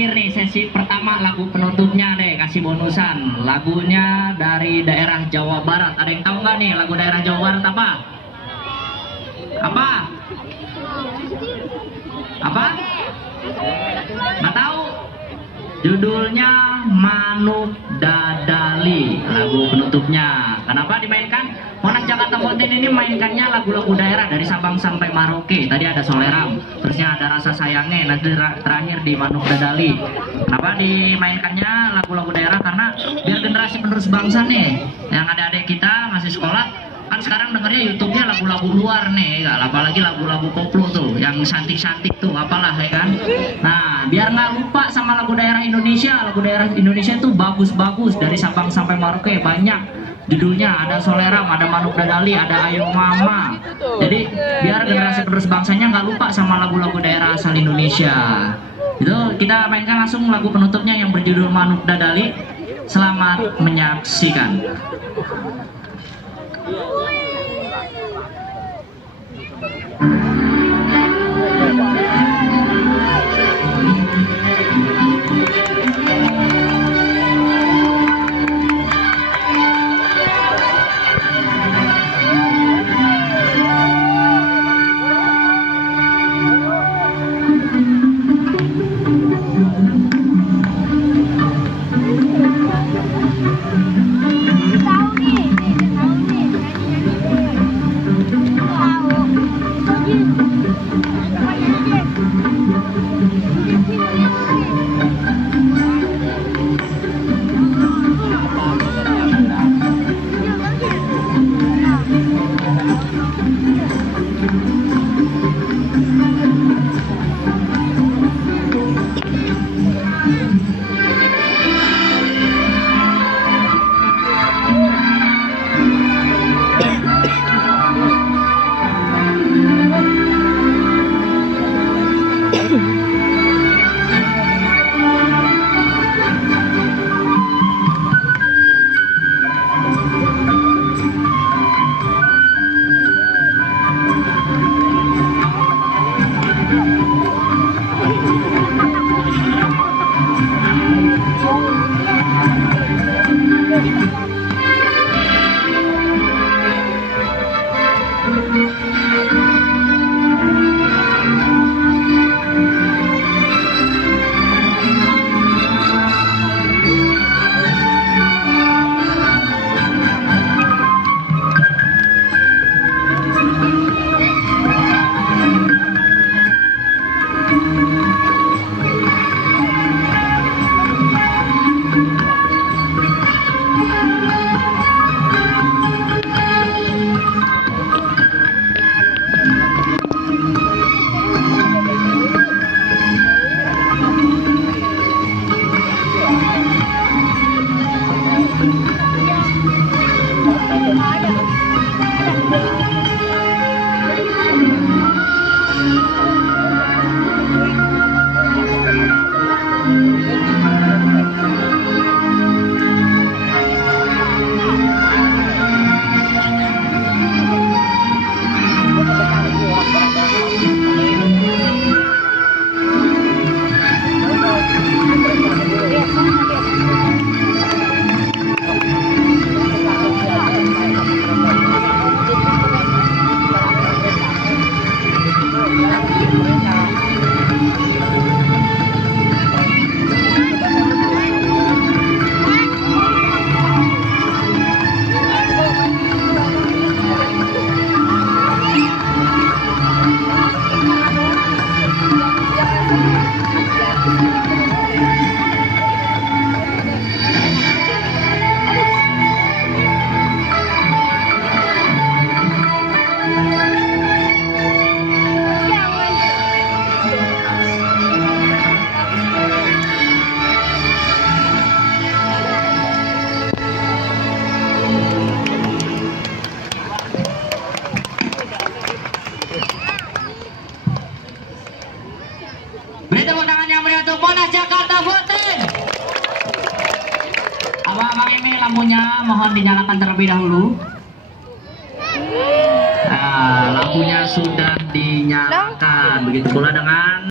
terakhir nih, sesi pertama lagu penutupnya deh, kasih bonusan. Lagunya dari daerah Jawa Barat. Ada yang tahu nggak nih lagu daerah Jawa Barat apa? Apa? Apa? Nggak tahu? Judulnya Manuk Dadali, lagu penutupnya. Kenapa dimainkan? Monas Jakarta Fountain ini mainkannya lagu-lagu daerah dari Sabang sampai Merauke. Tadi ada Soleram, terusnya ada Rasa Sayangnya, nanti terakhir di Manuk Dadali. Kenapa dimainkannya lagu-lagu daerah? Karena biar generasi penerus bangsa nih, yang adik-adik kita masih sekolah, kan sekarang dengernya YouTube-nya lagu-lagu luar nih, apalagi lagu-lagu koplo tuh, yang cantik-cantik tuh, apalah ya kan. Nah, biar nggak lupa sama lagu daerah Indonesia. Lagu daerah Indonesia tuh bagus-bagus dari Sabang sampai Merauke, banyak judulnya. Ada Soleram, ada Manuk Dadali, ada Ayo Mama. Jadi biar generasi penerus bangsanya nggak lupa sama lagu-lagu daerah asal Indonesia. Itu kita mainkan langsung lagu penutupnya yang berjudul Manuk Dadali. Selamat menyaksikan. Beri tepuk tangan yang meriah untuk Monas Jakarta Fountain. Abang-abang ini lampunya mohon dinyalakan terlebih dahulu. Nah, lampunya sudah dinyalakan. Begitu pula dengan